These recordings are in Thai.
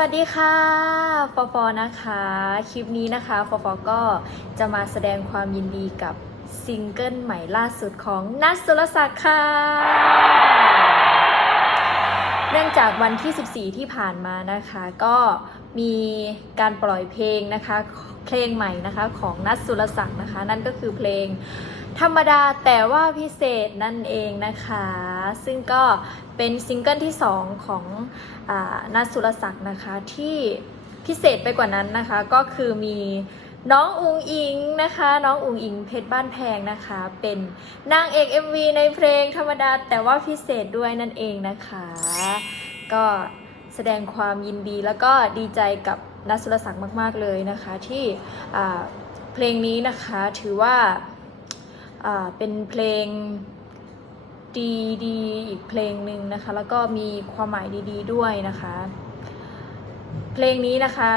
วัสดีค่ะฟอฟอนะคะ คลิปนี้นะคะฟอฟอก็จะมาแสดงความยินดีกับซิงเกิลใหม่ล่าสุดของนัทสุรศักดิ์ค่ะ นื่องจากวันที่ 14 ที่ผ่านมานะคะ ก็มีการปล่อยเพลงนะคะ เพลงใหม่นะคะของนัทสุรศักดิ์นะคะ นั่นก็คือเพลงธรรมดาแต่ว่าพิเศษนั่นเองนะคะ ซึ่งก็เป็นซิงเกิลที่ 2 ของอนัทสุรศักดิ์นะคะที่พิเศษไปกว่านั้นนะคะก็คือมี น้องอุงอิงนะคะ น้องอุงอิงเพชรบ้านแพงนะคะ เป็นนางเอก MV ในเพลงธรรมดาแต่ว่าพิเศษด้วยนั่นเองนะคะ ก็แสดงความยินดีแล้วก็ดีใจกับนัทสุรศักดิ์มาก ๆ เลยนะคะ ที่เพลงนี้นะคะถือว่าเป็นเพลงดีดีอีกเพลงหนึ่งนะคะ แล้วก็มีความหมายดีๆด้วยนะคะ เพลงนี้นะคะ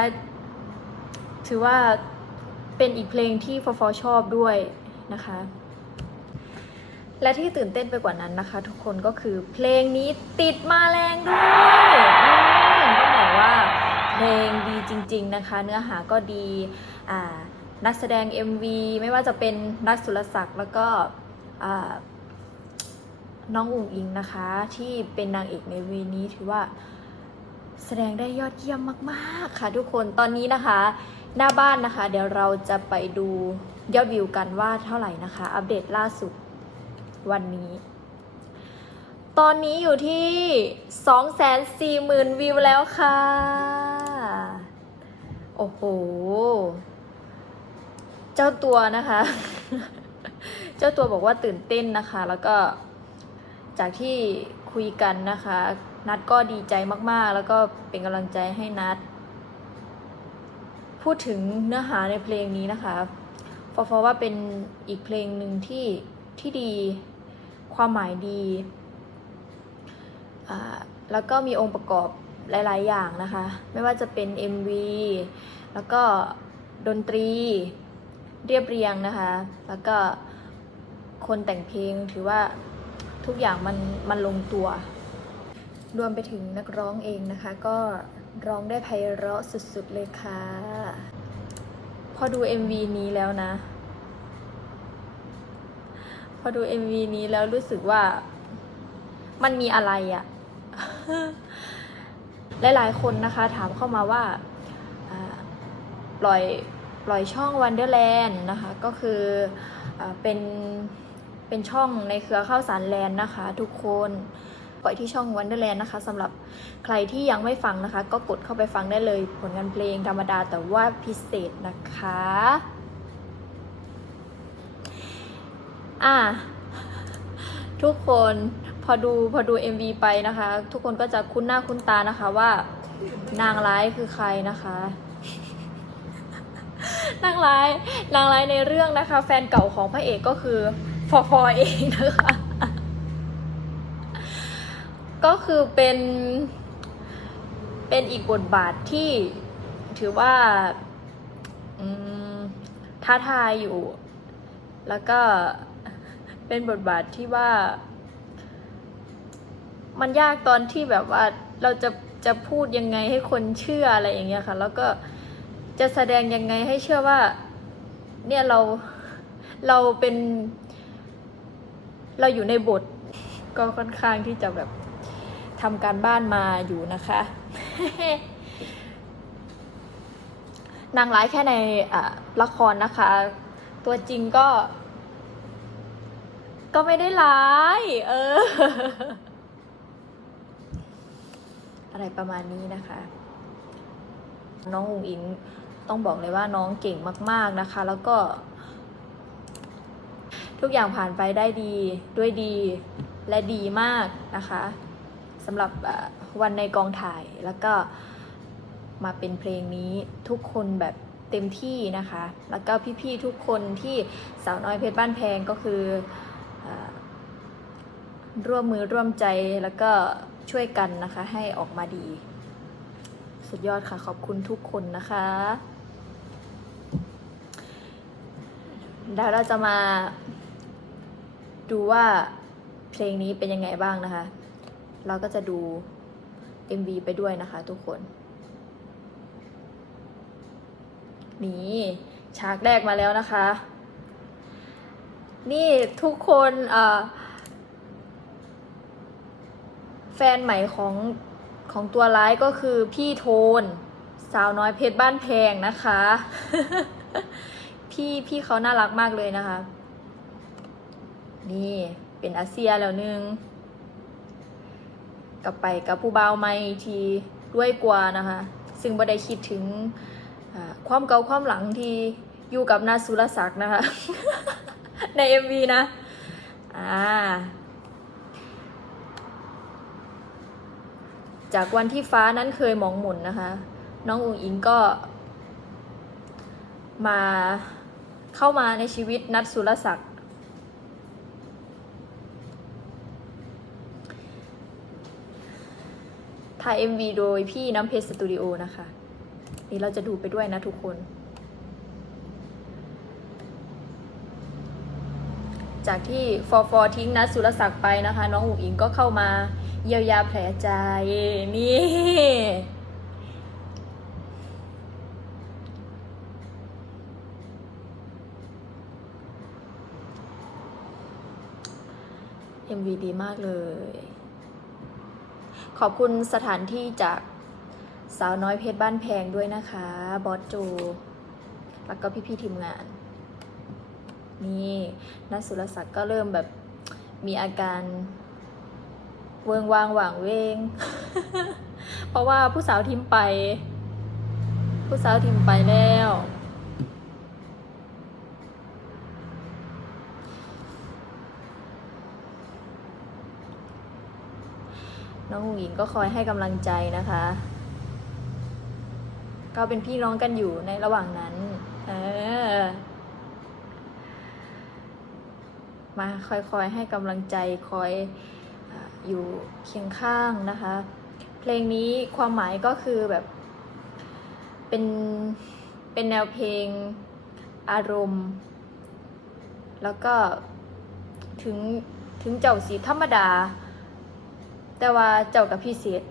ถือว่า เป็นอีกเพลงที่ฟอฟอชอบด้วยนะคะ และที่ตื่นเต้นไปกว่านั้นนะคะ ทุกคนก็คือเพลงนี้ติดมาแรงด้วยอืมต้องบอกว่าเพลงดีจริง ๆนะคะ เนื้อหาก็ดีนักแสดง MV ไม่ว่าจะเป็นนักสุรศักดิ์แล้วก็น้องอุ๋งอิงนะคะ ที่เป็นนางเอกในวีนี้ถือว่าแสดงได้ยอดเยี่ยมมาก ๆ ค่ะทุกคนตอนนี้นะคะ หน้าบ้านนะคะ เดี๋ยวเราจะไปดูยอดวิวกันว่าเท่าไหร่นะคะ อัปเดตล่าสุดวันนี้ ตอนนี้อยู่ที่ 240,000 วิวแล้วค่ะ โอ้โห เจ้าตัวนะคะ เจ้าตัวบอกว่าตื่นเต้นนะคะ แล้วก็จากที่คุยกันนะคะ นัดก็ดีใจมากๆ แล้วก็เป็นกำลังใจให้นัด พูดถึงเนื้อหาในเพลงนี้นะคะฟอฟอว่าเป็นอีกเพลงหนึ่งที่ที่ดี ความหมายดีแล้วก็มีองค์ประกอบหลาย ๆ อย่างนะคะ ไม่ว่าจะเป็น MV แล้วก็ดนตรีเรียบเรียงนะคะ แล้วก็คนแต่งเพลงถือว่าทุกอย่างมันมันลงตัว รวมไปถึงนักร้องเองนะคะก็ ร้องได้ไพเราะสุดๆเลยค่ะ พอดู MV นี้แล้วนะ พอดู MV นี้แล้วรู้สึกว่ามันมีอะไรอะหลายๆคนนะคะถามเข้ามาว่าปล่อยปล่อยช่อง Wonderland นะคะ ก็คืออเป็นเป็นช่องในเครือข้าวสารแลนด์นะคะ ทุกคน ปล่อยที่ช่อง Wonderland นะคะสำหรับใครที่ยังไม่ฟังนะคะ ก็กดเข้าไปฟังได้เลย ผลงานเพลงธรรมดาแต่ว่าพิเศษนะคะอะทุกคนพอดูพอดู MV ไปนะคะ ทุกคนก็จะคุ้นหน้าคุ้นตานะคะว่า นางร้ายคือใครนะคะนางร้ายนางร้ายในเรื่องนะคะ แฟนเก่าของพระเอกก็คือฟอฟอเองนะคะ ก็คือเป็น เป็นอีกบทบาทที่ถือว่าท้าทายอยู่ แล้วก็เป็นบทบาทที่ว่า มันยากตอนที่แบบว่าเราจะจะพูดยังไงให้คนเชื่ออะไรอย่างเงี้ยค่ะ แล้วก็จะแสดงยังไงให้เชื่อว่า เนี่ยเราเราเป็น เราอยู่ในบทก็ค่อนข้างที่จะแบบ ทำการบ้านมาอยู่นะคะนางร้ายแค่ในละครนะคะ ตัวจริงก็ ก็ไม่ได้ร้าย เออ อะไรประมาณนี้นะคะ น้องอุ๋งอิงต้องบอกเลยว่าน้องเก่งมาก ๆนะคะ แล้วก็ ทุกอย่างผ่านไปได้ดีด้วยดีและดีมากนะคะำหรับวันในกองถ่ายแล้วก็มาเป็นเพลงนี้ทุกคนแบบเต็มที่นะคะ แล้วก็พี่ๆทุกคนที่สาวน้อยเพชรบ้านแพงก็คืออร่วมมือร่วมใจแล้วก็ช่วยกันนะคะให้ออกมาดี สุดยอดค่ะขอบคุณทุกคนนะคะเดี๋ยวเราจะมาดูว่าเพลงนี้เป็นยังไงบ้างนะคะ เราก็จะดู MV ไปด้วยนะคะทุกคน นี่ฉากแรกมาแล้วนะคะ นี่ทุกคนแฟนใหม่ของของตัวร้ายก็คือพี่โทน สาวน้อยเพชรบ้านแพงนะคะ พี่พี่เขาน่ารักมากเลยนะคะ นี่เป็นอาเซียแล้วนึง กลับไปกับผู้บ่าวไม่ทีด้วยกว่านะคะ ซึ่งบ่ได้คิดถึงความเก่าความหลังที่อยู่กับนาสุรศักดิ์นะคะ ใน MV นะอ่าจากวันที่ฟ้านั้นเคยมองหมุนนะคะ น้องอุ๋งอิงก็ มาเข้ามาในชีวิตนัดสุรศักดิ์ ถ่าย MV โดยพี่น้ำเพชรสตูดิโอนะคะ นี่เราจะดูไปด้วยนะทุกคน จากที่ฟอฟอทิ้งนัสุรศักดิ์ไปนะคะ น้องอุ๋งอิงก็เข้ามาเยียวยาแผลใจ นี่ MV ดีมากเลย ขอบคุณสถานที่จากสาวน้อยเพชรบ้านแพงด้วยนะคะ บอสโจ แล้วก็พี่ๆทีมงาน นี่นัทสุรศักดิ์ก็เริ่มแบบมีอาการเวิงวางหว่างเวง เพราะว่าผู้สาวทิมไป ผู้สาวทิมไปแล้ว น้องหงหญิงก็คอยให้กำลังใจนะคะ ก็เป็นพี่น้องกันอยู่ในระหว่างนั้น เออ มาคอยๆให้กำลังใจคอยอาอยู่เคียงข้างนะคะ เพลงนี้ความหมายก็คือแบบ เป็นเป็นแนวเพลงอารมณ์ แล้วก็ถึงถึงเจ้าสีธรรมดา แต่ว่าเจ้ากับพิเศษ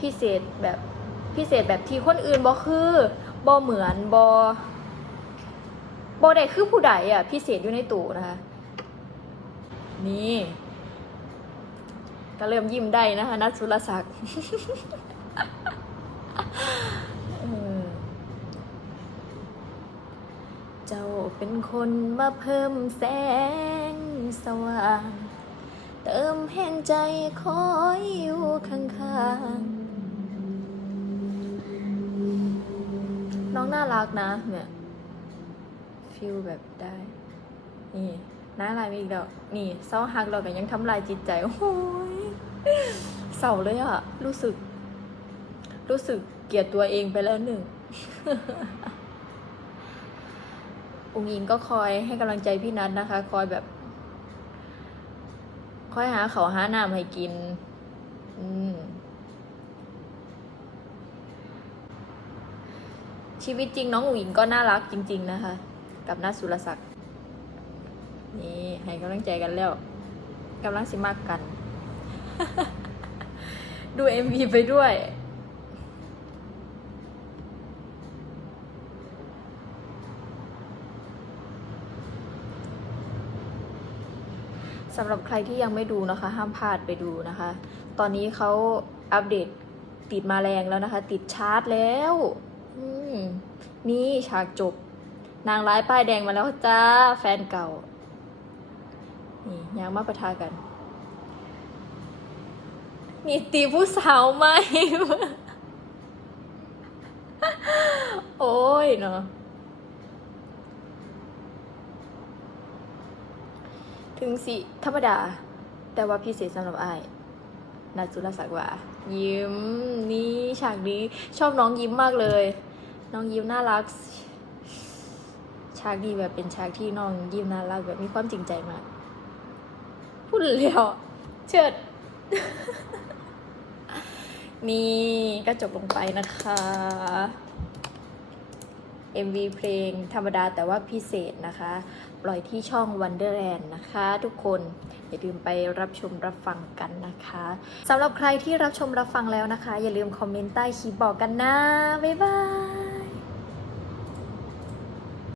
พิเศษแบบพิเศษแบบที่คนอื่นบ่คือบ่เหมือนบ่บ่ได้คือผู้ใดอะ พิเศษอยู่ในตู้นะคะนี่ก็เริ่มยิ้มได้นะคะนัทสุรศักดิ์เจ้าเป็นคนมาเพิ่มแสงสว่าง เติมแห่งใจคอยอยู่ข้างๆ น้องน่ารักนะเนี่ยฟิลแบบได้ นี่น่ารักอีกแล้ว นี่เศร้าฮักเราแต่ยังทำลายจิตใจ โอ้ยเศร้าเลยอะรู้สึก รู้สึกเกลียดตัวเองไปแล้วหนึ่งอุงอิงก็คอยให้กำลังใจพี่นัทนะคะ คอยแบบ ค่อยหาเขาหาน้ำให้กิน อืมชีวิตจริงน้องอุ๋งอิงก็น่ารักจริง ๆ นะคะ กับนัทสุรศักดิ์นี่ให้กำลังใจกันแล้วกำลังสิมากกัน ดูเอ็มวีไปด้วย สำหรับใครที่ยังไม่ดูนะคะ ห้ามพลาดไปดูนะคะ ตอนนี้เขาอัปเดตติดมาแรงแล้วนะคะ ติดชาร์จแล้วนี่ฉากจบ นางร้ายป้ายแดงมาแล้วจ้าแฟนเก่า นี่ยังมาประทากันนี่ตีผู้สาวไหม โอ้ยเนาะ ถึงสิธรรมดา แต่ว่าพิเศษสำหรับไอ้นัดสุรศักดิ์ว่า ยิ้มนี่ฉากนี้ชอบน้องยิ้มมากเลย น้องยิ้มน่ารัก ฉากนี้แบบเป็นฉากที่น้องยิ้มน่ารักแบบมีความจริงใจมาก พูดแล้วเชิดนี่ก็จบลงไปนะคะ MV เพลงธรรมดาแต่ว่าพิเศษนะคะ ปล่อยที่ช่อง Wonderland นะคะ ทุกคนอย่าลืมไปรับชมรับฟังกันนะคะสำหรับใครที่รับชมรับฟังแล้วนะคะ อย่าลืมคอมเมนต์ใต้คลิปบอกกันนะ บ๊ายบาย